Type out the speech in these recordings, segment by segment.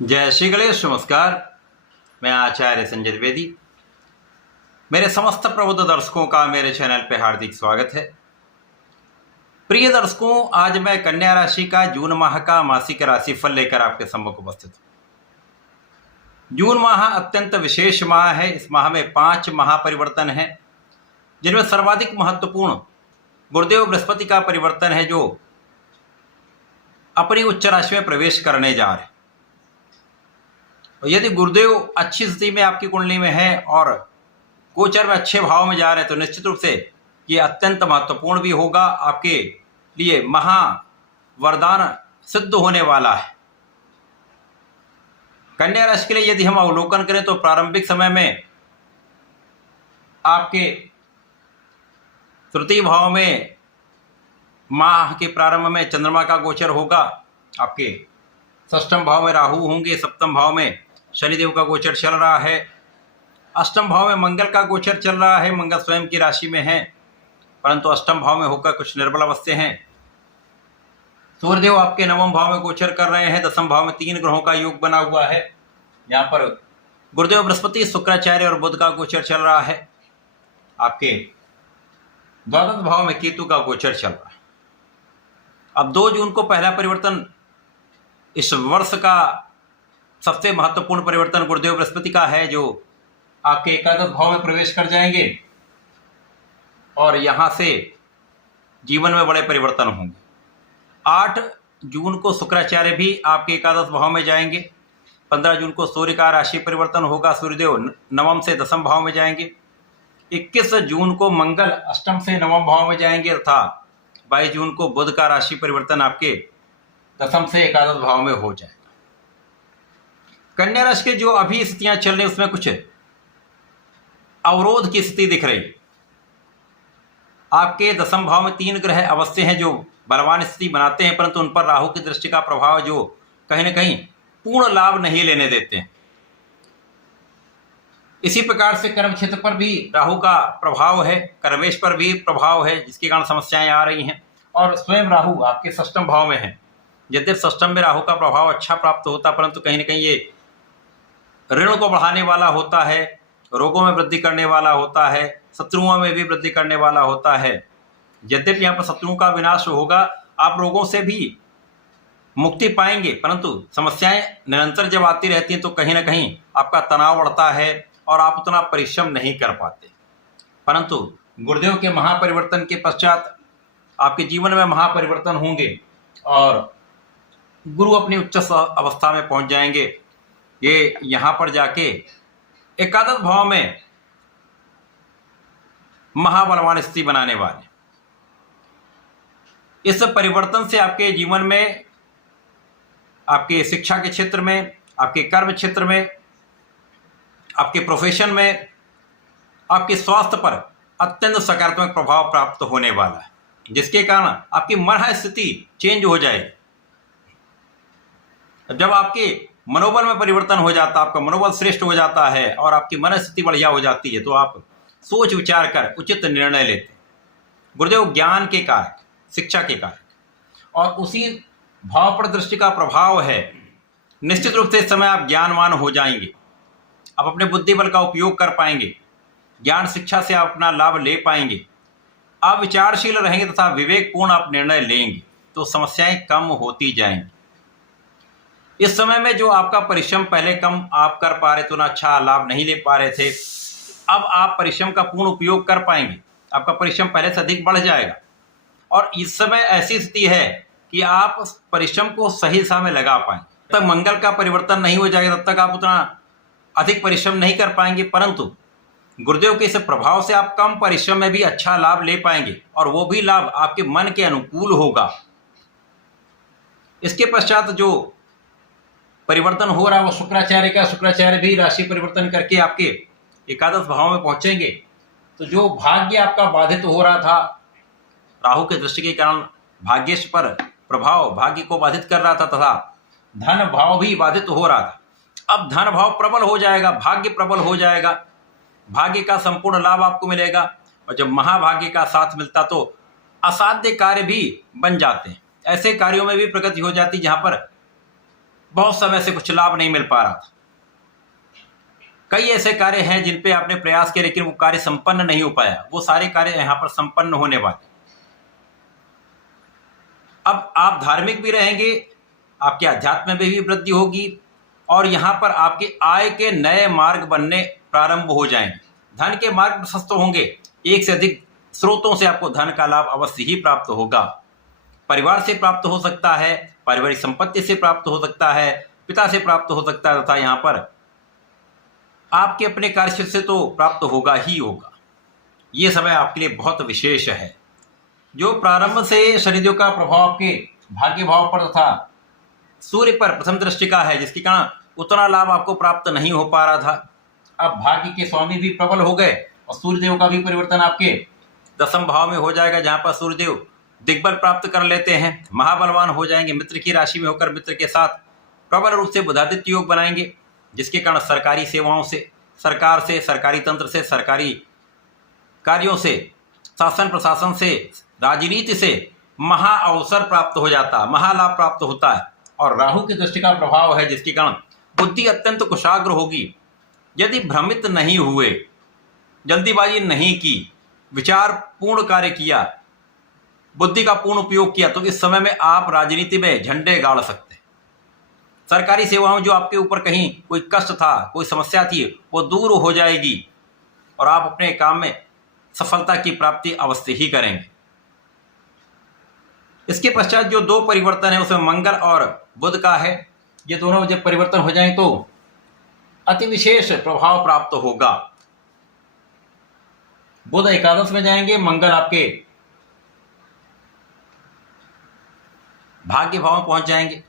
जय श्री गणेश। नमस्कार, मैं आचार्य संजय द्विवेदी। मेरे समस्त प्रबुद्ध दर्शकों का मेरे चैनल पे हार्दिक स्वागत है। प्रिय दर्शकों, आज मैं कन्या राशि का जून माह का मासिक राशिफल लेकर आपके सम्मुख उपस्थित हूँ। जून माह अत्यंत विशेष माह है। इस माह में 5 महापरिवर्तन हैं, जिनमें सर्वाधिक महत्वपूर्ण गुरुदेव बृहस्पति का परिवर्तन है, जो अपनी उच्च राशि में प्रवेश करने जा रहे हैं। यदि गुरुदेव अच्छी स्थिति में आपकी कुंडली में है और गोचर में अच्छे भाव में जा रहे हैं, तो निश्चित रूप से ये अत्यंत महत्वपूर्ण भी होगा, आपके लिए महा वरदान सिद्ध होने वाला है। कन्या राशि के लिए यदि हम अवलोकन करें तो प्रारंभिक समय में आपके तृतीय भाव में माह के प्रारंभ में चंद्रमा का गोचर होगा। आपके षष्ठम भाव में राहु होंगे, सप्तम भाव में शनिदेव का गोचर चल रहा है, अष्टम भाव में मंगल का गोचर चल रहा है। मंगल स्वयं की राशि में है, परंतु अष्टम भाव में होकर कुछ निर्बल अवस्थे हैं। सूर्यदेव आपके नवम भाव में गोचर कर रहे हैं। दसम भाव में 3 ग्रहों का योग बना हुआ है। यहाँ पर गुरुदेव बृहस्पति, शुक्राचार्य और बुध का गोचर चल रहा है। आपके द्वादश भाव में केतु का गोचर चल रहा है। अब 2 जून को पहला परिवर्तन, इस वर्ष का सबसे महत्वपूर्ण परिवर्तन गुरुदेव बृहस्पति का है, जो आपके एकादश भाव में प्रवेश कर जाएंगे और यहां से जीवन में बड़े परिवर्तन होंगे। 8 जून को शुक्राचार्य भी आपके एकादश भाव में जाएंगे। 15 जून को सूर्य का राशि परिवर्तन होगा, सूर्यदेव नवम से दसम भाव में जाएंगे। 21 जून को मंगल अष्टम से नवम भाव में जाएंगे तथा 22 जून को बुध का राशि परिवर्तन आपके दसम से एकादश भाव में हो जाएगा। कन्या राशि के जो अभी स्थितियां चल रही, उसमें कुछ अवरोध की स्थिति दिख रही। आपके दसम भाव में 3 ग्रह अवस्थे हैं जो बलवान स्थिति बनाते हैं, परंतु उन पर राहु की दृष्टि का प्रभाव जो कहीं ना कहीं पूर्ण लाभ नहीं लेने देते हैं। इसी प्रकार से कर्म क्षेत्र पर भी राहु का प्रभाव है, कर्मेश पर भी प्रभाव है, जिसके कारण समस्याएं आ रही हैं। और स्वयं राहु आपके षष्ठम भाव में है। यद्यपि षष्ठम में राहु का प्रभाव अच्छा प्राप्त होता, परंतु कहीं ना कहीं ये ऋण को बढ़ाने वाला होता है, रोगों में वृद्धि करने वाला होता है, शत्रुओं में भी वृद्धि करने वाला होता है। यद्यपि यहाँ पर शत्रुओं का विनाश होगा, आप रोगों से भी मुक्ति पाएंगे, परंतु समस्याएं निरंतर जब आती रहती हैं तो कहीं ना कहीं आपका तनाव बढ़ता है और आप उतना परिश्रम नहीं कर पाते। परंतु गुरुदेव के महापरिवर्तन के पश्चात आपके जीवन में महापरिवर्तन होंगे और गुरु अपनी उच्च अवस्था में पहुंच जाएंगे। ये यहां पर जाके एकादश भाव में महाबलवान स्थिति बनाने वाले। इस परिवर्तन से आपके जीवन में, आपके शिक्षा के क्षेत्र में, आपके कर्म क्षेत्र में, आपके प्रोफेशन में, आपके स्वास्थ्य पर अत्यंत सकारात्मक प्रभाव प्राप्त होने वाला है, जिसके कारण आपकी मन स्थिति चेंज हो जाएगी। जब आपके मनोबल में परिवर्तन हो जाता है, आपका मनोबल श्रेष्ठ हो जाता है और आपकी मन स्थिति बढ़िया हो जाती है, तो आप सोच विचार कर उचित निर्णय लेते हैं। गुरुदेव ज्ञान के कारक, शिक्षा के कारक, और उसी भाव पर दृष्टि का प्रभाव है। निश्चित रूप से इस समय आप ज्ञानवान हो जाएंगे। आप अपने बुद्धि बल का उपयोग कर पाएंगे। ज्ञान शिक्षा से आप अपना लाभ ले पाएंगे। आप विचारशील रहेंगे तथा विवेकपूर्ण आप निर्णय लेंगे, तो समस्याएं कम होती जाएंगी। इस समय में जो आपका परिश्रम पहले कम आप कर पा रहे थे, ना अच्छा लाभ नहीं ले पा रहे थे, अब आप परिश्रम का पूर्ण उपयोग कर पाएंगे। आपका परिश्रम पहले से अधिक बढ़ जाएगा और इस समय ऐसी स्थिति है कि आप परिश्रम को सही दिशा में लगा पाएंगे। जब तक मंगल का परिवर्तन नहीं हो जाएगा, तब तक आप उतना अधिक परिश्रम नहीं कर पाएंगे, परंतु गुरुदेव के इस प्रभाव से आप कम परिश्रम में भी अच्छा लाभ ले पाएंगे और वो भी लाभ आपके मन के अनुकूल होगा। इसके पश्चात जो परिवर्तन हो रहा है वो शुक्राचार्य का, शुक्राचार्य भी राशि परिवर्तन करके आपके एकादश भाव में पहुंचेंगे। तो जो भाग्य आपका बाधित हो रहा था, राहु के दृष्टि के कारण भाग्येश पर प्रभाव भाग्य को बाधित कर रहा था तथा धन भाव भी बाधित हो रहा था, अब धन भाव प्रबल हो जाएगा, भाग्य प्रबल हो जाएगा, भाग्य का संपूर्ण लाभ आपको मिलेगा। और जब महाभाग्य का साथ मिलता तो असाध्य कार्य भी बन जाते हैं। ऐसे कार्यों में भी प्रगति हो जाती जहां पर बहुत समय से कुछ लाभ नहीं मिल पा रहा था। कई ऐसे कार्य हैं जिन पे आपने प्रयास किया लेकिन वो कार्य संपन्न नहीं हो पाया, वो सारे कार्य यहाँ पर संपन्न होने वाले। अब आप धार्मिक भी रहेंगे, आपके अध्यात्म में भी वृद्धि होगी और यहाँ पर आपके आय के नए मार्ग बनने प्रारंभ हो जाएंगे। धन के मार्ग प्रशस्त होंगे, एक से अधिक स्रोतों से आपको धन का लाभ अवश्य ही प्राप्त होगा। परिवार से प्राप्त हो सकता है, पारिवारिक संपत्ति से प्राप्त हो सकता है, पिता से प्राप्त हो सकता है तथा यहाँ पर आपके अपने कार्यक्षेत्र से तो प्राप्त होगा ही होगा। ये समय आपके लिए बहुत विशेष है। जो प्रारंभ से शनिदेव का प्रभाव आपके भाग्य भाव पर तथा सूर्य पर प्रथम दृष्टि का है, जिसके कारण उतना लाभ आपको प्राप्त नहीं हो पा रहा था, अब भाग्य के स्वामी भी प्रबल हो गए और सूर्यदेव का भी परिवर्तन आपके दसम भाव में हो जाएगा, जहां पर सूर्यदेव दिग्बल प्राप्त कर लेते हैं, महाबलवान हो जाएंगे, मित्र की राशि में होकर मित्र के साथ प्रबल रूप से बुधादित्य योग बनाएंगे, जिसके कारण सरकारी सेवाओं से, सरकार से, सरकारी तंत्र से, सरकारी कार्यों से, शासन प्रशासन से, राजनीति से महा अवसर प्राप्त हो जाता, महालाभ प्राप्त होता है। और राहु की दृष्टि का प्रभाव है, जिसके कारण बुद्धि अत्यंत कुशाग्र होगी। यदि भ्रमित नहीं हुए, जल्दीबाजी नहीं की, विचार पूर्ण कार्य किया, बुद्धि का पूर्ण उपयोग किया, तो इस समय में आप राजनीति में झंडे गाड़ सकते हैं। सरकारी सेवाओं जो आपके ऊपर कहीं कोई कष्ट था, कोई समस्या थी, वो दूर हो जाएगी और आप अपने काम में सफलता की प्राप्ति अवश्य ही करेंगे। इसके पश्चात जो दो परिवर्तन है उसमें मंगल और बुध का है। ये दोनों जब परिवर्तन हो जाएं तो अति विशेष प्रभाव प्राप्त होगा। बुध एकादश में जाएंगे, मंगल आपके भाग्य भाव में पहुंच जाएंगे।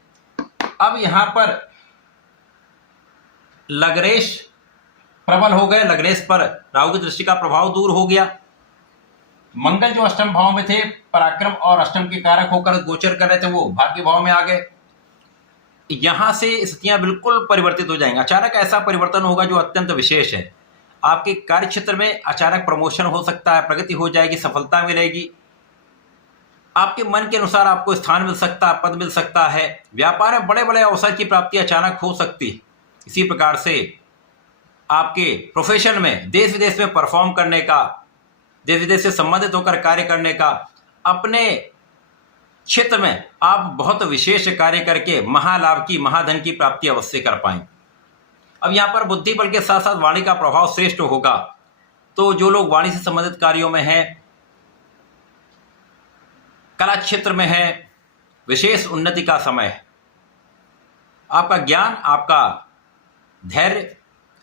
अब यहां पर लग्नेश प्रबल हो गए, लग्नेश पर राहु की दृष्टि का प्रभाव दूर हो गया। मंगल जो अष्टम भाव में थे, पराक्रम और अष्टम के कारक होकर गोचर कर रहे थे, वो भाग्य भाव में आ गए। यहां से स्थितियां बिल्कुल परिवर्तित हो जाएंगी। अचानक ऐसा परिवर्तन होगा जो अत्यंत विशेष है। आपके कार्य क्षेत्र में अचानक प्रमोशन हो सकता है, प्रगति हो जाएगी, सफलता मिलेगी, आपके मन के अनुसार आपको स्थान मिल सकता है, पद मिल सकता है, व्यापार में बड़े बड़े अवसर की प्राप्ति अचानक हो सकती है। इसी प्रकार से आपके प्रोफेशन में, देश विदेश में परफॉर्म करने का, देश विदेश से संबंधित होकर कार्य करने का, अपने क्षेत्र में आप बहुत विशेष कार्य करके महालाभ की, महाधन की प्राप्ति अवश्य कर पाएंगे। अब यहाँ पर बुद्धि बल के साथ साथ वाणी का प्रभाव श्रेष्ठ होगा। तो जो लोग वाणी से संबंधित कार्यों में हैं, कला क्षेत्र में है, विशेष उन्नति का समय है। आपका ज्ञान, आपका धैर्य,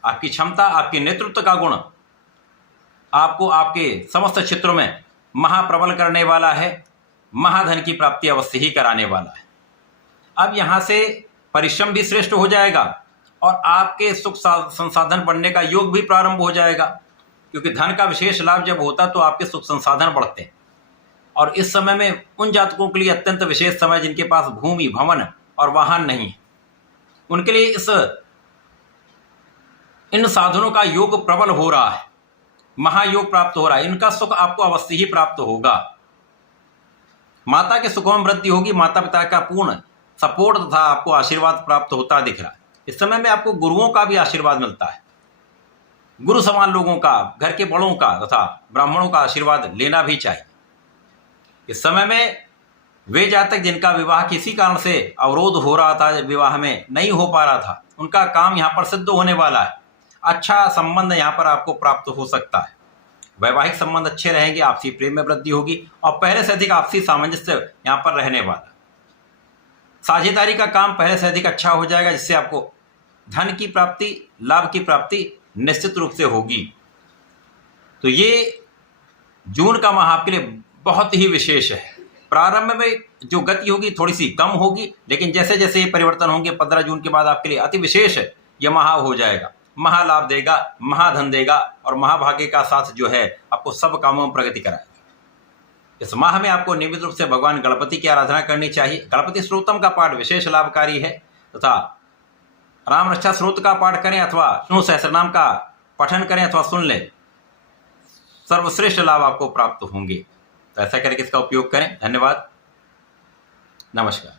आपकी क्षमता, आपके नेतृत्व का गुण आपको आपके समस्त क्षेत्रों में महाप्रबल करने वाला है, महाधन की प्राप्ति अवश्य ही कराने वाला है। अब यहाँ से परिश्रम भी श्रेष्ठ हो जाएगा और आपके सुख संसाधन बढ़ने का योग भी प्रारंभ हो जाएगा, क्योंकि धन का विशेष लाभ जब होता तो आपके सुख संसाधन बढ़ते हैं। और इस समय में उन जातकों के लिए अत्यंत विशेष समय, जिनके पास भूमि, भवन और वाहन नहीं है, उनके लिए इन साधनों का योग प्रबल हो रहा है, महायोग प्राप्त हो रहा है। इनका सुख आपको अवश्य ही प्राप्त होगा। माता के सुखों में वृद्धि होगी, माता पिता का पूर्ण सपोर्ट तथा आपको आशीर्वाद प्राप्त होता दिख रहा है। इस समय में आपको गुरुओं का भी आशीर्वाद मिलता है। गुरु समान लोगों का, घर के बड़ों का तथा ब्राह्मणों का आशीर्वाद लेना भी चाहिए। इस समय में वे जातक जिनका विवाह किसी कारण से अवरोध हो रहा था, विवाह में नहीं हो पा रहा था, उनका काम यहाँ पर सिद्ध होने वाला है। अच्छा संबंध यहाँ पर आपको प्राप्त हो सकता है। वैवाहिक संबंध अच्छे रहेंगे, आपसी प्रेम में वृद्धि होगी और पहले से अधिक आपसी सामंजस्य यहाँ पर रहने वाला। साझेदारी का काम पहले से अधिक अच्छा हो जाएगा, जिससे आपको धन की प्राप्ति, लाभ की प्राप्ति निश्चित रूप से होगी। तो ये जून का माह आपके लिए बहुत ही विशेष है। प्रारंभ में जो गति होगी थोड़ी सी कम होगी, लेकिन जैसे जैसे ये परिवर्तन होंगे 15 जून के बाद आपके लिए अति विशेष यह माह हो जाएगा। महालाभ देगा, महाधन देगा और महाभाग्य का साथ जो है आपको सब कामों में प्रगति कराएगा। इस माह में आपको नियमित रूप से भगवान गणपति की आराधना करनी चाहिए। गणपति स्तोत्रम का पाठ विशेष लाभकारी है तथा राम रक्षा स्रोत का पाठ करें अथवा विष्णु सहस्रनाम का पठन करें अथवा सुन लें, सर्वश्रेष्ठ लाभ आपको प्राप्त होंगे। तो ऐसा करके इसका उपयोग करें। धन्यवाद, नमस्कार।